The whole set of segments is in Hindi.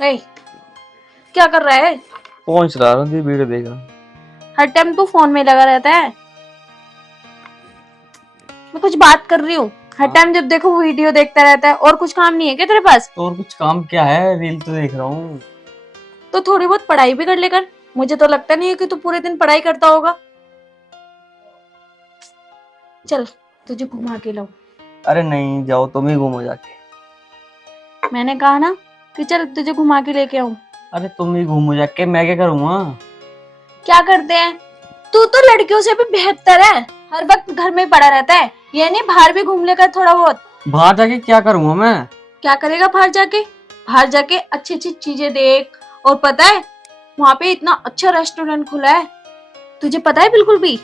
ए, क्या कर रहा है? फोन चला रहा हूँ, वीडियो देख रहा हूँ। हर टाइम तू फोन में लगा रहता है। मैं कुछ बात कर रही हूँ। हर टाइम जब देखो वीडियो देखता रहता है। और कुछ काम नहीं है क्या तेरे पास? तो और कुछ काम क्या है, रील तो देख रहा हूँ। तो थोड़ी बहुत पढ़ाई भी कर लेकर। मुझे तो लगता नहीं है कि तू पूरे दिन पढ़ाई करता होगा। चल तुझे घुमा के लाऊं। अरे नहीं, जाओ तुम ही घूमो जाके। मैंने कहा ना कि चल तुझे घुमा के लेके आऊं। अरे तुम ही घूमो जाके, मैं क्या करूँगा। क्या करते हैं? तू तो लड़कियों से भी बेहतर है। हर वक्त घर में पड़ा रहता है। ये नहीं बाहर भी घूम लेकर थोड़ा बहुत। बाहर जाके क्या करूँगा मैं। क्या करेगा बाहर जाके? बाहर जाके अच्छी अच्छी चीजें देख। और पता है वहां पे इतना अच्छा रेस्टोरेंट खुला है। तुझे पता है बिल्कुल भी?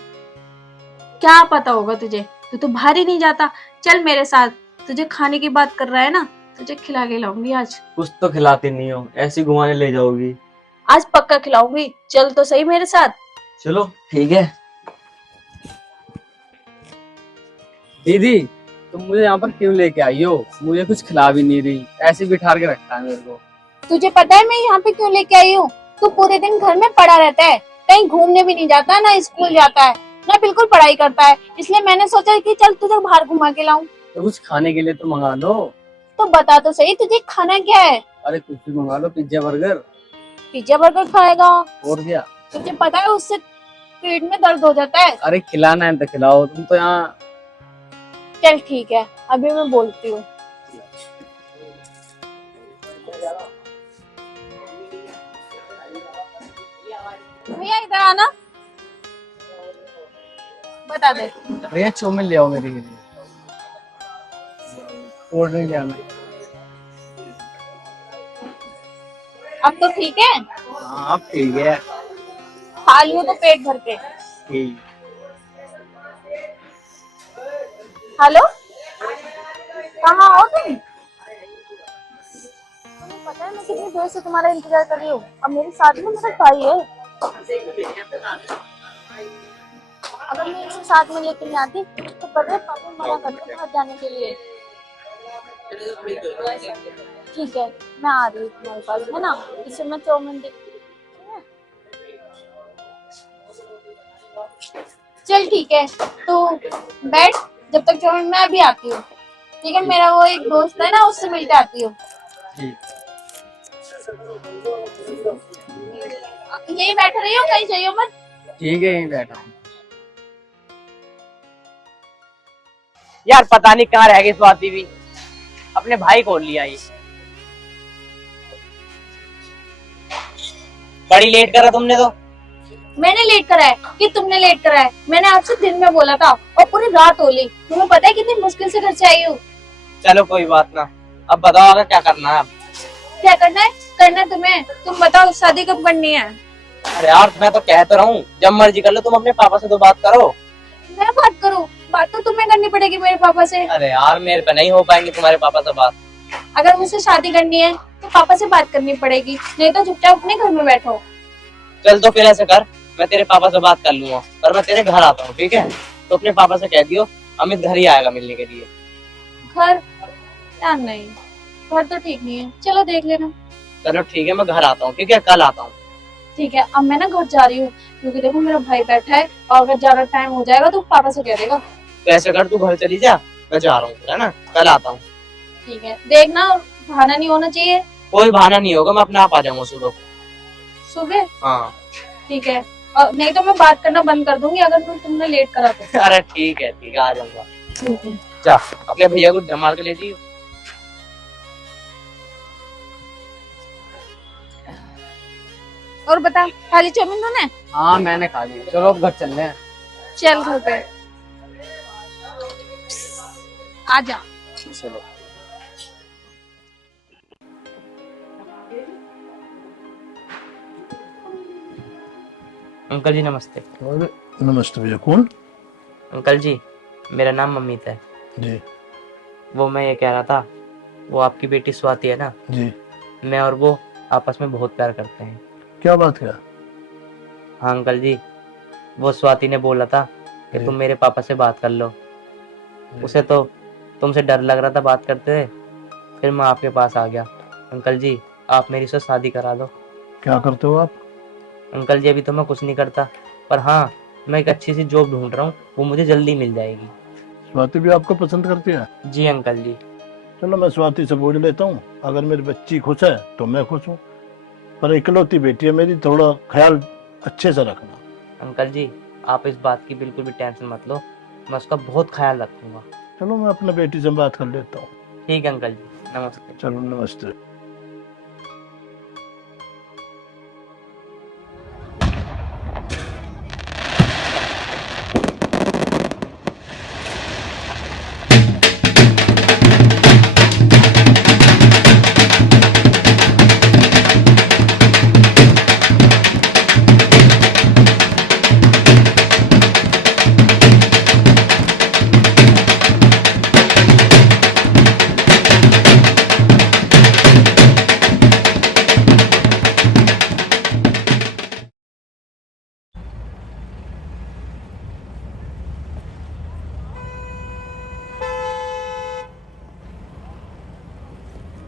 क्या पता होगा तुझे? तू तो बाहर ही नहीं जाता। चल मेरे साथ। तुझे खाने की बात कर रहा है ना, तुझे खिला के लाऊंगी आज। कुछ तो खिलाती नहीं हो, ऐसी घुमाने ले जाओगी। आज पक्का खिलाऊंगी। चल तो सही मेरे साथ। चलो ठीक है। दीदी, तुम मुझे यहाँ पर क्यों लेके आई हो? मुझे कुछ खिला भी नहीं रही, ऐसे बिठा के रखा है मेरे को। तुझे पता है मैं यहाँ पे क्यों लेके आई हूँ? तू पूरे दिन घर में पड़ा रहता है। कहीं घूमने भी नहीं जाता, ना स्कूल जाता है, ना बिल्कुल पढ़ाई करता है। इसलिए मैंने सोचा कि चल तुझे बाहर घुमा के लाऊं। तो कुछ खाने के लिए तो मंगा लो। तो बता तो सही तुझे खाना क्या है? अरे कुछ भी मंगा लो, पिज्जा बर्गर। पिज्जा बर्गर खाएगा? और क्या। तुझे पता है उससे पेट में दर्द हो जाता है। अरे खिलाना है तो खिलाओ, तुम तो यहाँ। चल ठीक है, अभी मैं बोलती हूँ। भैया इधर आना। बता दे। भैया चाउमीन ले आओ मेरे लिए। कोल्ड ड्रिंक ले आना। अब तो ठीक है? हाँ अब ठीक है। खा लियो तो पेट भर के। ठीक। हेलो, कहाँ हो तुम? तुम्हें पता है मैं कितनी देर से तुम्हारा इंतजार कर रही हूँ। अब मेरे साथ में मेरा भाई है। अगर मैं इसे साथ में लेकर नहीं आती तो पता है पापा मना करते बाहर जाने के लिए। ठीक है, मैं आ रही हूँ तुम्हारे पास, है ना? इसे मैं चाउमीन देखती हूँ। चल ठीक है, तो बैठ। जब तक चाउमीन मैं अभी आती हूँ। ठीक है, मेरा वो एक दोस्त है ना, उससे मिलके आती हूँ। यही बैठ रही हो, कहीं जाइयो मत। ठीक है, यहीं बैठा हूँ। यार पता नहीं कहाँ रह गई स्वाति भी। अपने भाई को लिया ये। बड़ी लेट करा तुमने तो। मैंने लेट करा है कि तुमने लेट करा है? मैंने आपसे दिन में बोला था और पूरी रात हो ली। तुम्हें पता है कितनी मुश्किल से घर से आई हूँ। चलो कोई बात ना। अब बताओ आगे क्या करना है अब। क्या करना है? करना है तुम्हें। तुम बताओ शादी कब करनी है? अरे यार मैं तो कह तो रहा हूँ जब मर्जी कर लो, तुम अपने पापा से तो बात करो। मैं बात करूँ? बात तो तुम्हें करनी पड़ेगी मेरे पापा से। अरे यार मेरे पे नहीं हो पाएंगे तुम्हारे पापा से बात। अगर मुझसे शादी करनी है तो पापा से बात करनी पड़ेगी, नहीं तो चुपचाप अपने घर में बैठो। चल तो फिर ऐसे कर, मैं तेरे पापा से बात कर लूंगा और मैं तेरे घर आता हूँ, ठीक है? तो अपने पापा से कह दियो अमित घर ही आएगा मिलने के लिए। घर? यार नहीं, घर तो ठीक नहीं है। चलो देख लेना। चलो ठीक है, मैं घर आता हूँ, ठीक है? कल आता हूँ। ठीक है, अब मैं ना घर जा रही हूँ क्योंकि देखो मेरा भाई बैठा है और अगर ज्यादा टाइम हो जाएगा तो पापा से कह देगा। तो ऐसे कर, तू घर चली जा, मैं जा रहा हूँ, है ना? कल आता हूँ। ठीक है, देखना बहाना नहीं होना चाहिए। कोई बहाना नहीं होगा, मैं अपने आप आ जाऊंगा सुबह को। सुबह? हाँ ठीक है। और नहीं तो मैं बात करना बंद कर दूंगी अगर तुमने लेट करा तो। अरे ठीक है आ जाऊंगा। ठीक है। जा अपने भैया को जमाल के ले जी। और बता, खाली चाउमीन तूने? हाँ मैंने खा लिया, चलो अब घर चल रहे हैं। चल घर पे आ जा। चलो। अंकल जी नमस्ते। और नमस्ते भैया, कौन? अंकल जी मेरा नाम अमित है। जी वो मैं ये कह रहा था, वो आपकी बेटी स्वाति है ना, जी, मैं और वो आपस में बहुत प्यार करते हैं। क्या बात क्या? हाँ अंकल जी, वो स्वाति ने बोला था कि जी। तुम मेरे पापा से बात कर लो। उसे तो तुमसे डर लग रहा था बात करते हुए, फिर मैं आपके पास आ गया। अंकल जी आप मेरी से शादी करा दो। क्या करते हो आप? अंकल जी अभी तो मैं कुछ नहीं करता, पर हाँ मैं एक अच्छी सी जॉब ढूंढ रहा हूँ, वो मुझे जल्दी मिल जाएगी। स्वाति भी आपको पसंद करती है? जी अंकल जी। चलो मैं स्वाति से बोल लेता हूँ, अगर मेरी बच्ची खुश है तो मैं खुश हूँ। पर इकलौती बेटी है मेरी, थोड़ा ख्याल अच्छे से रखना। अंकल जी आप इस बात की बिल्कुल भी टेंशन मत लो, मैं उसका बहुत ख्याल रखूंगा। चलो मैं अपने बेटी से बात कर लेता हूँ। ठीक है अंकल जी, नमस्ते। चलो नमस्ते।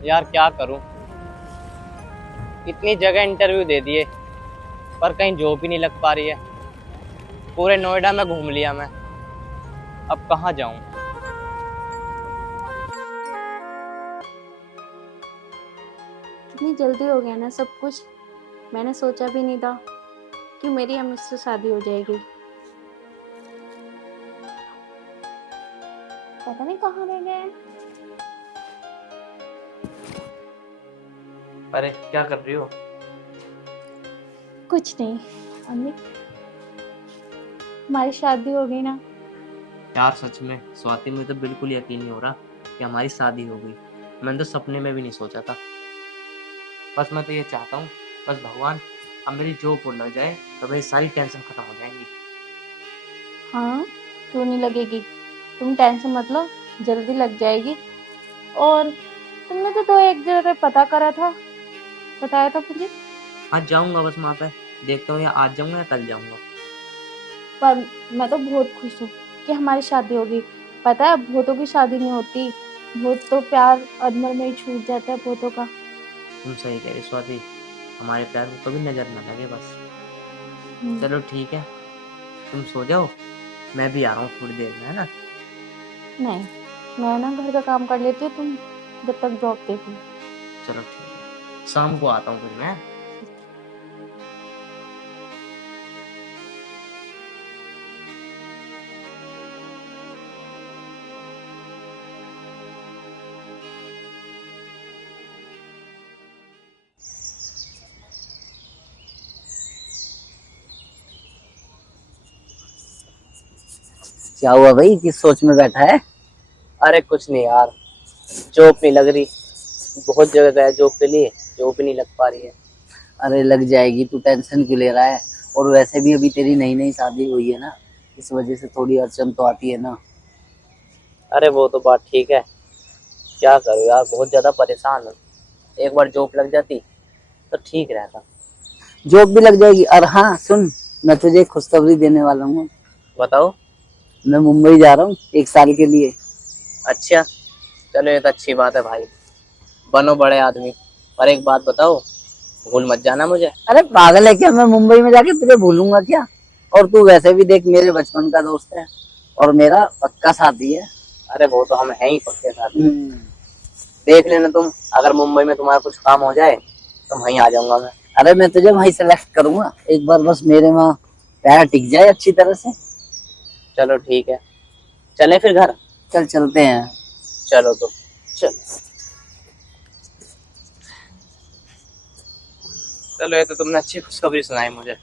यार क्या करूं, इतनी जगह इंटरव्यू दे दिए पर कहीं जॉब ही नहीं लग पा रही है। पूरे नोएडा में घूम लिया मैं, अब कहाँ जाऊं। कितनी जल्दी हो गया ना सब कुछ। मैंने सोचा भी नहीं था कि मेरी अमित से शादी हो जाएगी। पता नहीं कहाँ रह गए। अरे क्या कर रही हो? कुछ नहीं अमित, हमारी शादी हो गई ना। यार सच में स्वाति, मुझे तो बिल्कुल यकीन नहीं हो रहा कि हमारी शादी हो गई। मैंने तो सपने में भी नहीं सोचा था। बस मैं तो ये चाहता हूँ, बस भगवान अब मेरी जॉब पर लग जाए तो मेरी सारी टेंशन खत्म हो जाएंगी। हाँ, क्यों नहीं लगेगी। तुम टेंशन मत लो, जल्दी लग जाएगी। और तुमने तो एक जगह पता करा था, बताया था मुझे। आज जाऊंगा बस वहाँ पे, देखता हूँ या आज जाऊंगा या कल जाऊंगा। पर मैं तो बहुत खुश हूँ कि हमारी शादी होगी। पता है बहुतों की शादी नहीं होती, बहुत तो प्यार अधमर में ही छूट जाता है बहुतों का। तुम सही कह रही स्वाति, हमारे प्यार को कभी नजर न लगे बस। चलो ठीक है, तुम सो जाओ, मैं भी आ रहा हूँ थोड़ी देर में, है ना? नहीं, मैं ना घर का काम कर लेती हूँ, तुम जब तक जॉब देखो। चलो ठीक है, शाम को आता हूँ फिर मैं। क्या हुआ भाई, किस सोच में बैठा है? अरे कुछ नहीं यार, जॉब नहीं लग रही। बहुत जगह गया जॉब के लिए, जॉब ही नहीं लग पा रही है। अरे लग जाएगी, तू टेंशन क्यों ले रहा है? और वैसे भी अभी तेरी नई नई शादी हुई है ना, इस वजह से थोड़ी अड़चन तो आती है ना। अरे वो तो बात ठीक है, क्या करूँ यार, बहुत ज्यादा परेशान हूँ। एक बार जॉब लग जाती तो ठीक रहता। जॉब भी लग जाएगी। और हाँ सुन, मैं तुझे एक खुशखबरी देने वाला हूँ। बताओ। मैं मुंबई जा रहा हूँ 1 साल के लिए। अच्छा, चलो ये तो अच्छी बात है भाई, बनो बड़े आदमी। पर एक बात बताओ, भूल मत जाना मुझे। अरे पागल है क्या, मैं मुंबई में जाके तुझे भूलूंगा क्या? और तू वैसे भी देख मेरे बचपन का दोस्त है और मेरा पक्का साथी है। अरे वो तो हम हैं ही पक्के साथ। हम्म। देख लेना तुम, अगर मुंबई में तुम्हारा कुछ काम हो जाए तो वहीं आ जाऊंगा मैं। अरे मैं तुझे वहीं सेलेक्ट करूंगा, एक बार बस मेरे वहाँ पैर टिक जाए अच्छी तरह से। चलो ठीक है, चलें फिर घर। चल चलते हैं। चलो तो चल। चलो ये तो तुमने अच्छी खुशखबरी सुनाई मुझे।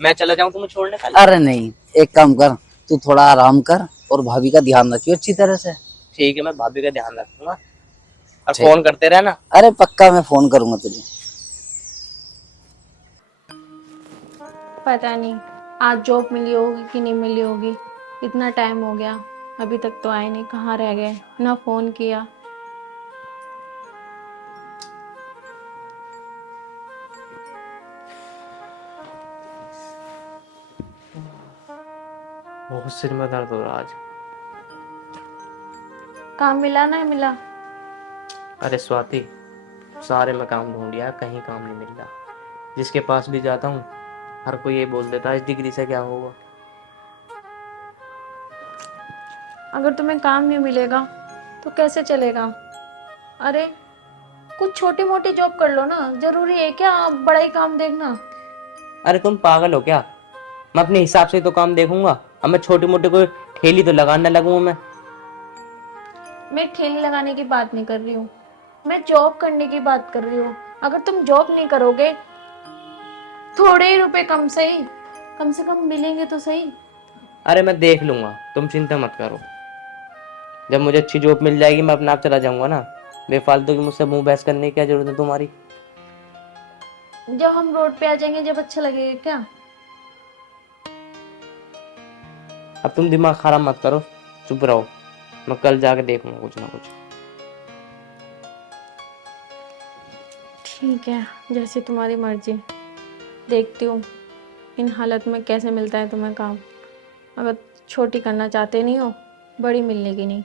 मैं चला जाऊं तुम्हें छोड़ने कल? अरे नहीं, एक काम कर, तू थोड़ा आराम कर और भाभी का ध्यान रखियो अच्छी तरह से। ठीक है, मैं भाभी का ध्यान रखूंगा और ठीक। फोन करते रहना। अरे पक्का, मैं फोन करूंगा तुझे। पता नहीं आज जॉब मिली होगी कि नहीं मिली होगी। इतना टाइम हो गया, अभी तक तो आए नहीं, कहाँ रह गए, ना फोन किया। बहुत सिर में दर्द हो रहा आज। काम मिला ना मिला? अरे स्वाति, सारे में काम ढूंढ लिया, कहीं काम नहीं मिल रहा। जिसके पास भी जाता हूँ हर कोई ये बोल देता है इस डिग्री से क्या होगा। अगर तुम्हें काम नहीं मिलेगा तो कैसे चलेगा? अरे कुछ छोटी मोटी जॉब कर लो ना, जरूरी है क्या बड़ा ही काम देखना? अरे तुम पागल हो क्या? मैं अपने हिसाब से तो काम देखूंगा। अब मैं छोटी मोटी कोई ठेली तो लगाने लगूंगा मैं ठेली लगाने की बात नहीं कर रही हूँ, मैं जॉब करने की बात कर रही हूँ। अगर तुम जॉब नहीं करोगे, थोड़े ही रुपए कम से कम मिलेंगे तो सही। अरे मैं देख लूंगा, तुम चिंता मत करो। जब मुझे अच्छी जॉब मिल जाएगी मैं अपने आप चला जाऊंगा ना। बेफालतू की मुझसे मुंह बहस करने की क्या जरूरत है तुम्हारी? जब हम रोड पे आ जाएंगे जब अच्छा लगेगा क्या? अब तुम दिमाग खराब मत करो, चुप रहो। मैं कल जाके देखूंगा कुछ ना कुछ। ठीक है, जैसे तुम्हारी मर्जी। देखती हूँ इन हालत में कैसे मिलता है तुम्हें काम। अगर छोटी करना चाहते नहीं हो, बड़ी मिलेगी नहीं।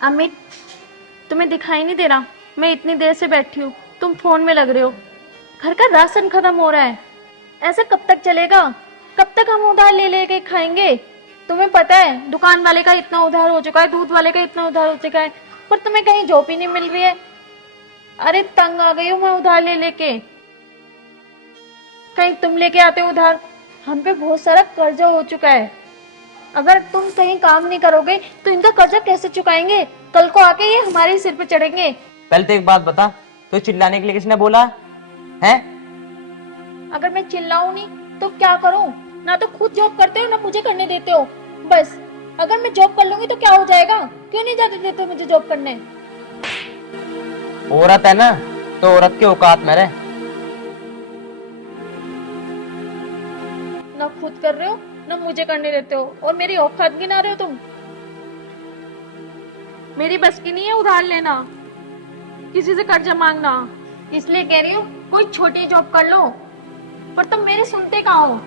अमित, तुम्हें दिखाई नहीं दे रहा? मैं इतनी देर से बैठी हूँ, तुम फोन में लग रहे हो। घर का राशन खत्म हो रहा है, ऐसा कब तक चलेगा? कब तक हम उधार ले लेके खाएंगे? तुम्हें पता है दुकान वाले का इतना उधार हो चुका है, दूध वाले का इतना उधार हो चुका है, पर तुम्हें कहीं जॉब ही नहीं मिल रही है। अरे तंग आ गई हूँ मैं उधार ले लेके। कहीं तुम लेके आते हो उधार, हम पे बहुत सारा कर्जा हो चुका है। अगर तुम कहीं काम नहीं करोगे तो इनका कर्जा कैसे चुकाएंगे? कल को आके ये हमारे सिर पे चढ़ेंगे। पहले तो एक बात बता, तो चिल्लाने के लिए किसने बोला है? अगर मैं चिल्लाऊं नहीं तो क्या करूं? ना तो खुद जॉब करते हो ना मुझे करने देते हो। बस अगर मैं जॉब कर लूंगी तो क्या हो जाएगा? क्यों नहीं जाते देते हो मुझे जॉब करने? औरत है ना, तो औरत के औकात में रहे। ना खुद कर रहे हो ना मुझे करने देते हो, और मेरी औकात गिना रहे हो तुम। मेरी बस की नहीं है उधार लेना, किसी से कर्जा मांगना। इसलिए कह रही हूँ कोई छोटी जॉब कर लो, पर तुम मेरे सुनते कहाँ हो?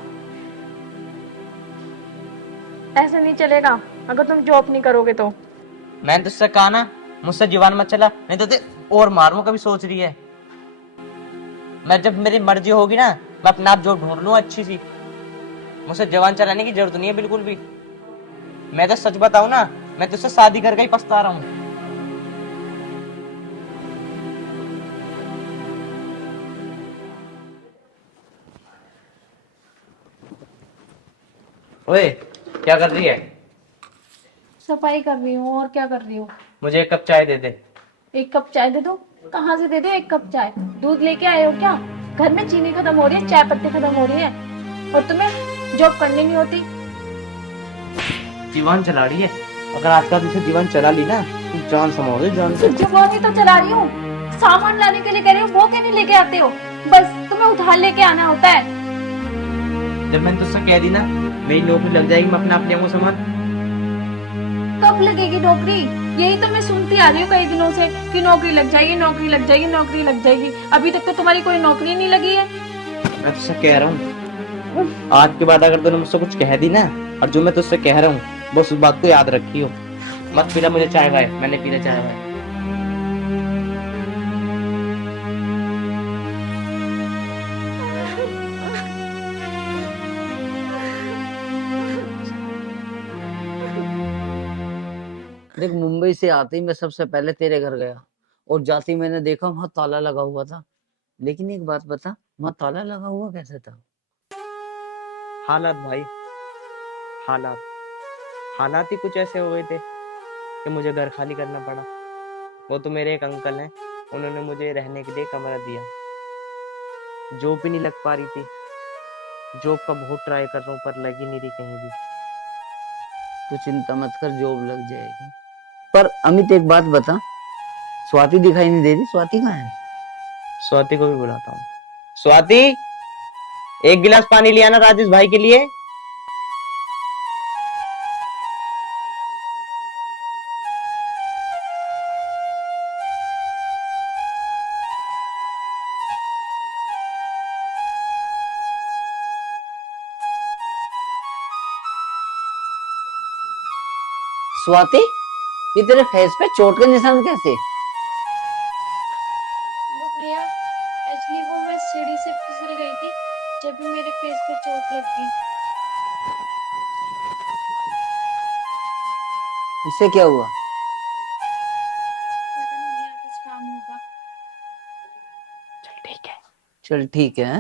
ऐसे नहीं चलेगा अगर तुम जॉब नहीं करोगे तो। मैंने तुझसे कहा ना, मुझसे जीवन मत चला, नहीं तो और मारूं। कभी सोच रही है? मैं जब मेरी मर्जी होगी ना, मैं अपने आप जॉब ढूंढ लूं अच्छी सी। मुझसे जवान चलाने की जरूरत नहीं है बिल्कुल भी। मैं तो सच बताऊं ना, मैं तुझसे शादी करके ही पछता रहा हूँ। ओए, क्या कर रही है? सफाई कर रही हूँ, और क्या कर रही हूँ? मुझे एक कप चाय दे दे। एक कप चाय दे दो? कहाँ से दे दो एक कप चाय? दूध लेके आए हो क्या? घर में चीनी खत्म हो रही है, चाय पत्ती खत्म हो रही है, और तुम्हें जॉब करनी नहीं होती। जीवन चला रही है। अगर आज का तुझसे जीवन चला ली ना, तू जान संभाल जान से। जुबानी तो चला रही हूँ, सामान लाने के लिए कह रही हूँ, वो क्यों नहीं लेके आते हो? बस तुम्हें उधार लेके आना होता है। जब मैंने तुझसे कह दी ना मेरी नौकरी लग जाएगी, मैं अपने आप सामान। कब लगेगी नौकरी? यही तो मैं सुनती आ रही हूँ कई दिनों से कि नौकरी लग जाएगी, नौकरी लग जाएगी, नौकरी लग जाएगी। अभी तक तो तुम्हारी कोई नौकरी नहीं लगी है। मैं तुझसे कह रहा हूँ, आज के बाद अगर तूने मुझसे कुछ कह दी ना, और जो मैं तुझसे कह रहा हूँ बस उस बात को याद रखियो। मत पीला मुझे चाय भाई, मैंने पीला चाय भाई। देख, मुंबई से आते ही मैं सबसे पहले तेरे घर गया, और जाते ही मैंने देखा वहां ताला लगा हुआ था। लेकिन एक बात बता, वहां ताला लगा हुआ कैसे था? हालात भाई, हालात हालात ही कुछ ऐसे हुए थे कि मुझे घर खाली करना पड़ा। वो तो मेरे एक अंकल हैं, उन्होंने मुझे रहने के लिए कमरा दिया। जॉब भी नहीं लग पा रही थी, जॉब का बहुत ट्राई कर रहा हूँ पर लग ही नहीं रही कहीं भी। तू चिंता मत कर, जॉब लग जाएगी। पर अमित एक बात बता, स्वाति दिखाई नहीं दे रही, स्वाति कहाँ है? स्वाति को भी बुलाता हूँ। स्वाति, एक गिलास पानी ले आना राजेश भाई के लिए। स्वाति, ये तेरे फेस पे चोट के निशान कैसे? वो भैया एक्चुअली वो मैं सीढ़ी से फिसल गई थी, जब भी मेरे फेस पे चोट लग गई। इससे क्या हुआ? पता नहीं भैया, कुछ काम होगा। चल ठीक है।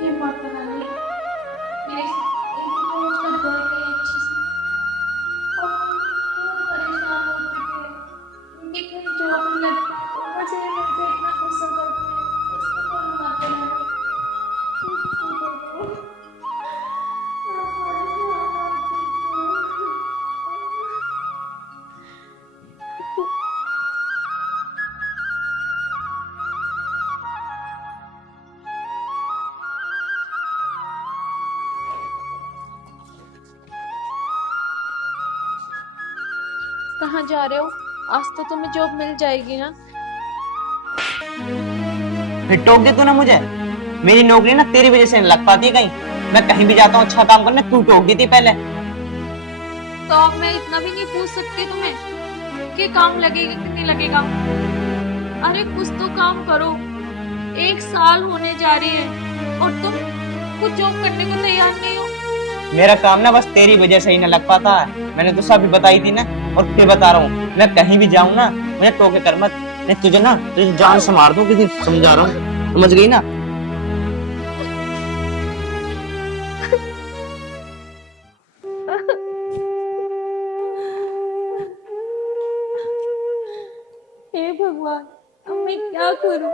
ये माता रानी, मेरे इनको तो उसका दर्द है अच्छे से, और बहुत परेशान हो चुके हैं। उनकी कहीं जॉब नहीं लगती, ऊपर से ये मेरे पे इतना गुस्सा करते हैं। उसको कौन माता रानी, उसको तो मैं परेशान हो चुकी हूँ। कहाँ जा रहे हो? आज तो तुम्हें जॉब मिल जाएगी ना। फिर टोक दे तू ना मुझे। मेरी नौकरी ना तेरी वजह से नहीं लग पाती है कहीं। मैं कहीं भी जाता हूँ अच्छा काम करने, तू टोक दी थी पहले। तो अब मैं इतना भी नहीं पूछ सकती तुम्हें कि काम लगेगा कि नहीं लगेगा। अरे कुछ तो काम करो, 1 साल होने जा रही है और तुम कुछ जॉब करने को तैयार नहीं हो। मेरा काम ना बस तेरी वजह से ही ना लग पाता है। मैंने तो सब बताई थी ना, और फिर बता रहा हूँ, मैं कहीं भी जाऊँ ना मुझे टोके कर मत। मैं तुझे जान से मार दूं, किसी समझा रहा हूँ, समझ गई ना। हे भगवान, अब मैं क्या करूं?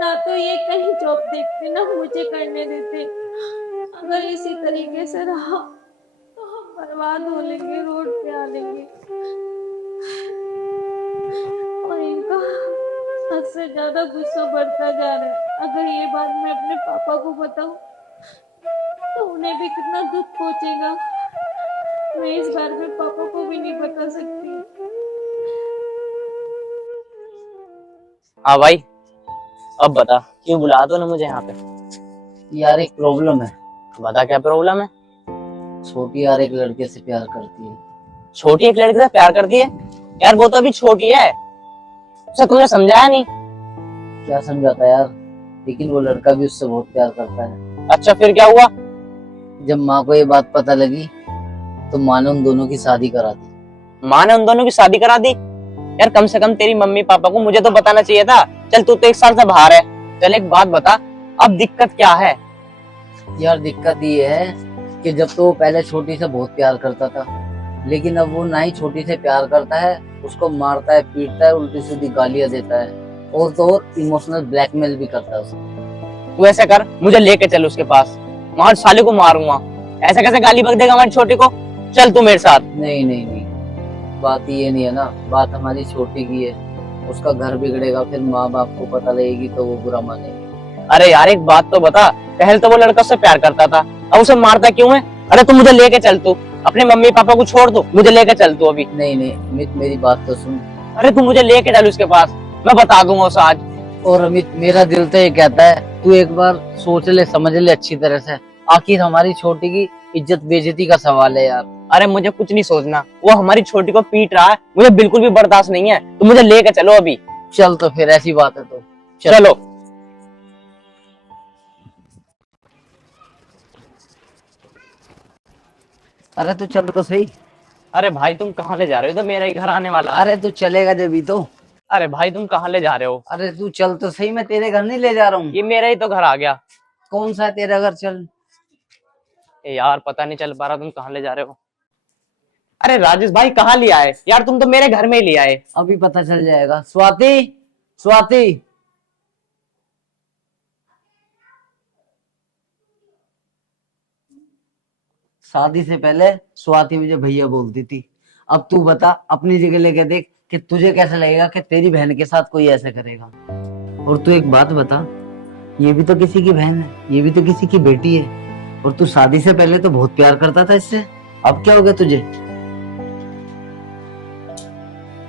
ना तो ये कहीं जॉब देखते ना मुझे करने देते। अगर इसी तरीके से रहा तो हम बर्बाद हो लेंगे, रोड पे आ लेंगे। और इनका हद से ज्यादा गुस्सा बढ़ता जा रहा है। अगर ये बात मैं अपने पापा को बताऊं तो उन्हें भी कितना दुख पहुंचेगा। मैं इस बार में पापा को भी नहीं बता सकती। हाँ भाई, अब बता क्यों बुला दो ना मुझे यहाँ पे। यार एक प्रॉब्लम है। बता क्या प्रॉब्लम है। छोटी यार एक लड़के से प्यार करती है। छोटी एक लड़की से प्यार करती है? यार वो तो अभी छोटी है, उसे तुमने समझाया नहीं? क्या समझाता यार, लेकिन वो लड़का भी उससे बहुत प्यार करता है। अच्छा फिर क्या हुआ? जब माँ को ये बात पता लगी तो माँ ने उन दोनों की शादी करा दी। माँ ने उन दोनों की शादी करा दी? यार कम से कम तेरी मम्मी पापा को मुझे तो बताना चाहिए था। चल तू तो 1 साल से बाहर है। चल एक बात बता, अब दिक्कत क्या है? यार दिक्कत ये है कि जब तो वो पहले छोटी से बहुत प्यार करता था, लेकिन अब वो ना ही छोटी से प्यार करता है, उसको मारता है, पीटता है, उल्टी सीधी गालियां देता है, और तो और इमोशनल ब्लैकमेल भी करता है उसको। तू ऐसा कर, मुझे लेके चल उसके पास, वहां साले को मारूंगा। ऐसा कैसे गाली बक देगा हमारी छोटी को? चल तू मेरे साथ। नहीं नहीं नहीं, बात ये नहीं है ना, बात हमारी छोटी की है। उसका घर बिगड़ेगा, फिर माँ बाप को पता लगेगी तो वो बुरा मानेंगे। अरे यार एक बात तो बता, पहले तो वो लड़का उससे प्यार करता था, अब उसे मारता क्यों है? अरे तू मुझे लेके चल, तू अपने मम्मी पापा को छोड़ दो, मुझे लेके चल तू अभी। नहीं नहीं अमित, मेरी बात तो सुन। अरे तू मुझे लेके चल उसके पास, मैं बता दूंगा उसे आज। और अमित, मेरा दिल तो ये कहता है तू एक बार सोच ले, समझ ले अच्छी तरह से। आखिर हमारी छोटी की इज्जत बेइज्जती का सवाल है यार। अरे मुझे कुछ नहीं सोचना, वो हमारी छोटी को पीट रहा है, मुझे बिल्कुल भी बर्दाश्त नहीं है, तो मुझे लेके चलो अभी। चल तो फिर, ऐसी बात है तो चलो। अरे तू चल तो सही। अरे भाई तुम कहाँ ले जा रहे हो? तो मेरा ही घर आने वाला है। अरे तू चलेगा जब भी तो। अरे भाई तुम कहाँ ले जा रहे हो? अरे तू चल तो सही, मैं तेरे घर नहीं ले जा रहा हूँ। ये मेरा ही तो घर आ गया। कौन सा है तेरा घर? चल। ए यार पता नहीं चल पा रहा तुम कहाँ ले जा रहे हो। अरे राजेश भाई कहाँ ले आए यार? तुम तो मेरे घर में ही ले आए। अभी पता चल जाएगा। स्वाति, स्वाति, शादी से पहले स्वाति मुझे भैया बोलती थी। अब तू बता, अपनी जगह लेके देख कि तुझे कैसा लगेगा कि तेरी बहन के साथ कोई ऐसा करेगा। और तू एक बात बता, ये भी तो किसी की बहन है, ये भी तो किसी की बेटी है। और तू शादी से पहले तो बहुत प्यार करता था इससे, अब क्या हो गया तुझे?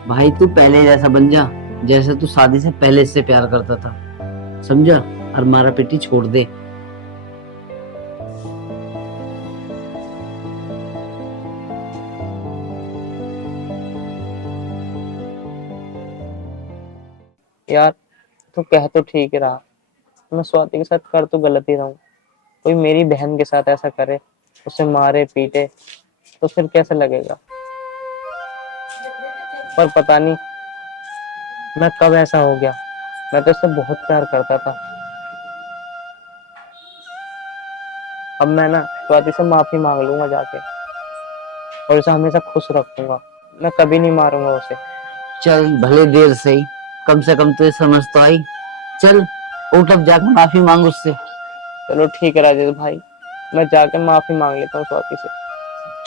भाई तू पहले जैसा बन जा, जैसे तू शादी से पहले इससे प्यार करता था, समझा? और मारा पिटी छोड़ दे। यार तू कह तो ठीक ही रहा, मैं स्वाति के साथ कर तो गलत ही रहा हूँ। कोई मेरी बहन के साथ ऐसा करे, उसे मारे पीटे, तो फिर कैसे लगेगा? पर पता नहीं मैं कब ऐसा हो गया, मैं तो उससे बहुत प्यार करता था। अब मैं ना स्वाति से माफी मांग लूंगा जाके, और उसे हमेशा खुश रखूंगा, मैं कभी नहीं मारूंगा उसे। चल भले देर से ही, कम से कम तुझे समझ तो आई। चल उठ, अब जाकर माफी मांग उससे। चलो ठीक है राजेश भाई, मैं जाके माफी मांग लेता हूँ स्वाति से।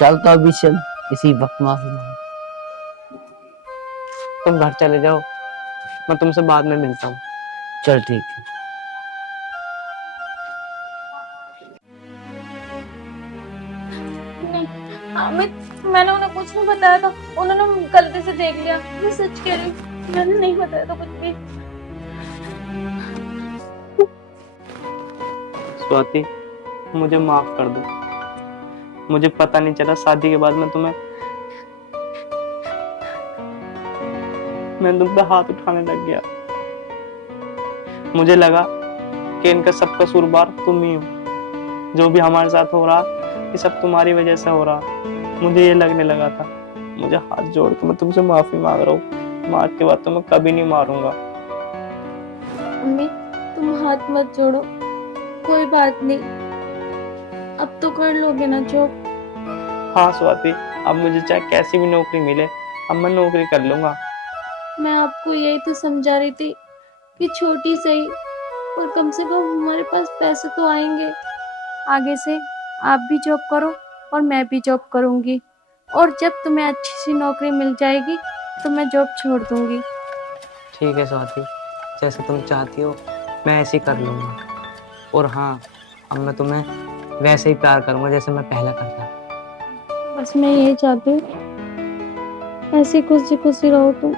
चल तो अभी चल, इसी वक्त माफी मांग। तुम घर चले जाओ, मैं तुमसे बाद में मिलता हूँ। चल ठीक है। नहीं अमित, मैंने उन्हें कुछ नहीं बताया था, उन्होंने गलती से देख लिया। मैं सच कह रही हूँ, मैंने नहीं बताया था कुछ भी। स्वाति मुझे माफ कर दो, मुझे पता नहीं चला शादी के बाद मैं तुम पे हाथ उठाने लग गया। मुझे लगा कि इनका सब कसूरवार तुम ही हो, जो भी हमारे साथ हो रहा ये सब तुम्हारी वजह से हो रहा, मुझे ये लगने लगा था। मुझे हाथ जोड़ के मैं तुमसे माफी मांग रहा हूँ, मार के बाद तो मैं कभी नहीं मारूंगा। अमित तुम हाथ मत जोड़ो, कोई बात नहीं, अब तो कर लोगे ना जॉब। हाँ स्वाति, अब मुझे चाहे कैसी भी नौकरी मिले, अब मैं नौकरी कर लूंगा। मैं आपको यही तो समझा रही थी कि छोटी सही, और कम से कम हमारे पास पैसे तो आएंगे। आगे से आप भी जॉब करो और मैं भी जॉब करूंगी, और जब तुम्हें अच्छी सी नौकरी मिल जाएगी तो मैं जॉब छोड़ दूंगी। ठीक है स्वाति, जैसे तुम चाहती हो मैं ऐसे ही कर लूंगा। और हाँ, अब मैं तुम्हें वैसे ही प्यार करूंगा जैसे मैं पहले करता था। बस मैं यही चाहती हूँ, ऐसी खुशी खुशी रहो तुम।